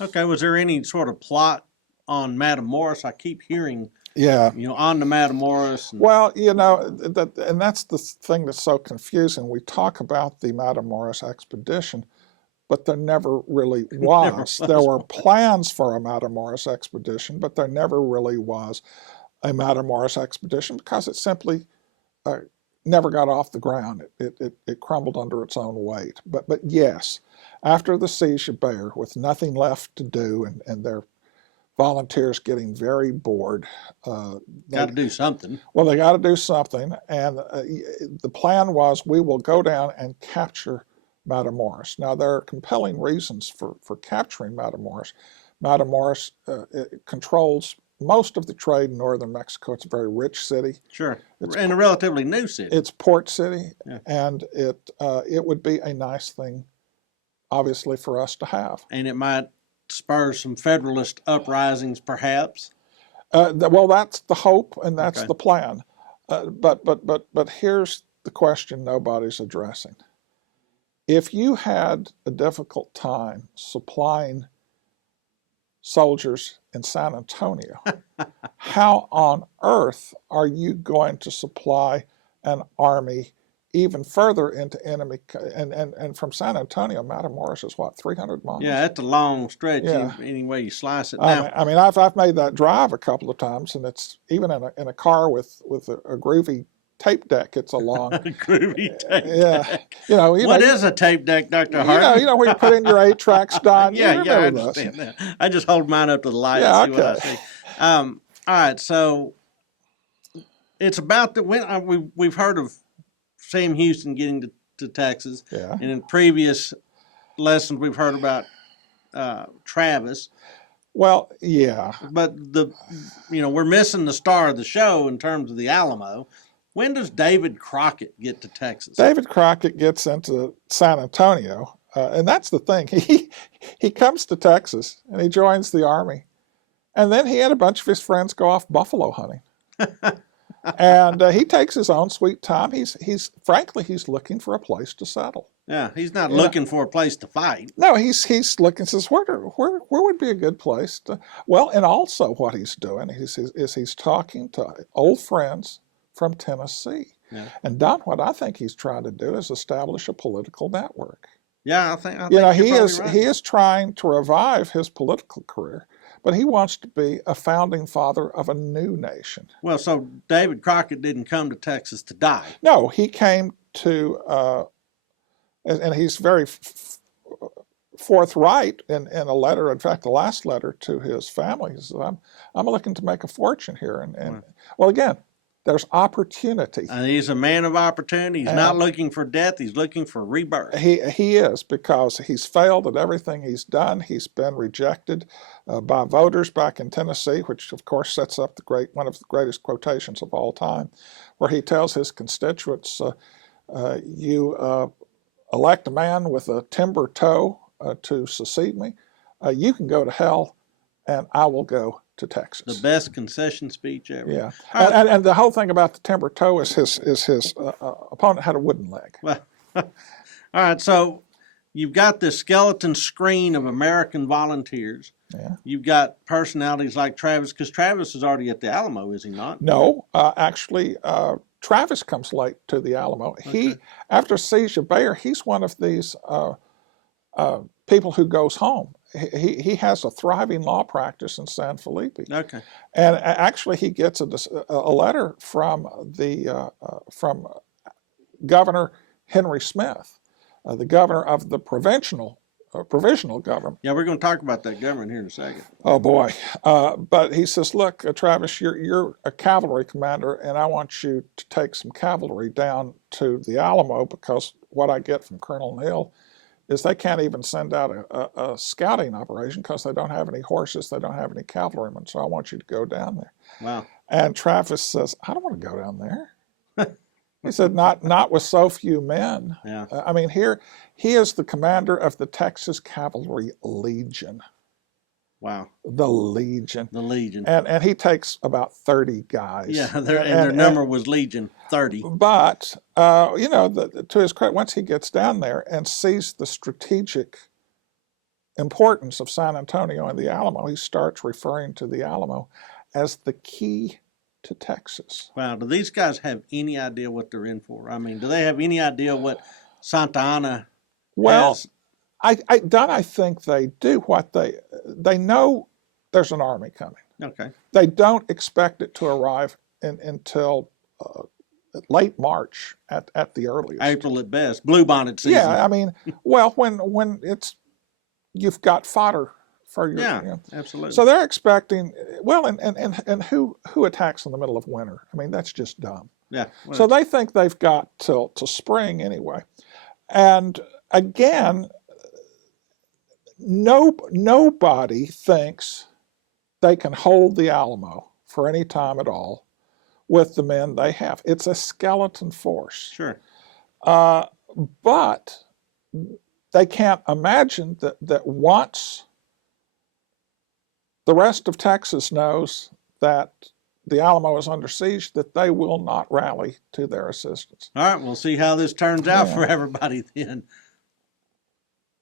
Okay, was there any sort of plot on Matamoros? I keep hearing, Yeah. on the Matamoros. And, Well, and that's the thing that's so confusing. We talk about the Matamoros expedition, but there never really never was. There was were one. plans for a Matamoros expedition, but there never really was a Matamoros expedition because it simply uh, never got off the ground. It crumbled under its own weight. But yes, after the siege of Beir, with nothing left to do, and their volunteers getting very bored, Got they to do something. well they got to do something, and the plan was we will go down and capture Matamoros. Now there are compelling reasons for capturing Matamoros. Matamoros controls most of the trade in northern Mexico. It's a very rich city. Sure. It's In a relatively new city. it's port city, Yeah. and it would be a nice thing, obviously, for us to have. And it might spur some Federalist uprisings, perhaps. Well, that's the hope, and that's Okay. the plan. But here's the question nobody's addressing. If you had a difficult time supplying soldiers in San Antonio, how on earth are you going to supply an army even further into enemy? And from San Antonio, Matamoros is what, 300 miles? Yeah, that's a long stretch. Yeah. Any way you slice it. I Now, mean, I've made that drive a couple of times, and it's even in a car with a groovy tape deck. It's a long, groovy tape yeah. deck. What is a tape deck, Dr. Hart? where you put in your 8 tracks, Don. Yeah, You yeah, I remember those. understand that. I just hold mine up to the light Yeah, and see what I okay. see. All right, so it's about the when we've heard of Sam Houston getting to Texas, Yeah. and in previous lessons we've heard about Travis. Well, yeah. But we're missing the star of the show in terms of the Alamo. When does David Crockett get to Texas? David Crockett gets into San Antonio, and that's the thing. He comes to Texas and he joins the army, and then he and a bunch of his friends go off buffalo hunting. And he takes his own sweet time. He's frankly looking for a place to settle. Yeah, he's not looking for a place to fight. No, he's looking. Says where would be a good place to? Well, and also what he's doing is he's talking to old friends from Tennessee. Yeah. And Don, what I think he's trying to do is establish a political network. Yeah, I think he is right. he is trying to revive his political career, but he wants to be a founding father of a new nation. Well, so David Crockett didn't come to Texas to die. No, he came to, and he's very forthright in a letter. In fact, the last letter to his family, he says, "I'm looking to make a fortune here." And well, again, there's opportunity. And he's a man of opportunity. He's not looking for death. He's looking for rebirth. He is, because he's failed at everything he's done. He's been rejected by voters back in Tennessee, which of course sets up one of the greatest quotations of all time, where he tells his constituents, "You elect a man with a timber toe to succeed me. You can go to hell, and I will go to Texas." The best concession speech ever. Yeah, and the whole thing about the timber toe is his opponent had a wooden leg. Well, all right, so you've got this skeleton screen of American volunteers. Yeah. You've got personalities like Travis, because Travis is already at the Alamo, is he not? No, actually, Travis comes late to the Alamo. Okay. After siege of Beir, he's one of these people who goes home. He has a thriving law practice in San Felipe. Okay. And actually, he gets a letter from Governor Henry Smith, the governor of the provisional government. Yeah, we're going to talk about that government here in a second. Oh boy! But he says, "Look, Travis, you're a cavalry commander, and I want you to take some cavalry down to the Alamo, because what I get from Colonel Neal is they can't even send out a scouting operation because they don't have any horses, they don't have any cavalrymen. So I want you to go down there." Wow. And Travis says, "I don't want to go down there." He said, "Not with so few men." Yeah. I mean, here he is the commander of the Texas Cavalry Legion. Wow. The Legion. The Legion. And he takes about 30 guys. Yeah, their number was Legion, 30. But, to his credit, once he gets down there and sees the strategic importance of San Antonio and the Alamo, he starts referring to the Alamo as the key to Texas. Wow. Do these guys have any idea what they're in for? I mean, do they have any idea what Santa Anna Well, has? I think they do. What they know there's an army coming. Okay. They don't expect it to arrive until late March at the earliest. April at best. Bluebonnet season. Yeah, I mean, well, when it's you've got fodder for your. Yeah, You know. absolutely. So they're expecting. Well, and who attacks in the middle of winter? I mean, that's just dumb. Yeah. Well, So they think they've got till spring anyway, and again, nobody thinks they can hold the Alamo for any time at all with the men they have. It's a skeleton force. sure. But they can't imagine that once the rest of Texas knows that the Alamo is under siege, that they will not rally to their assistance. All right. We'll see how this turns out Yeah. for everybody then.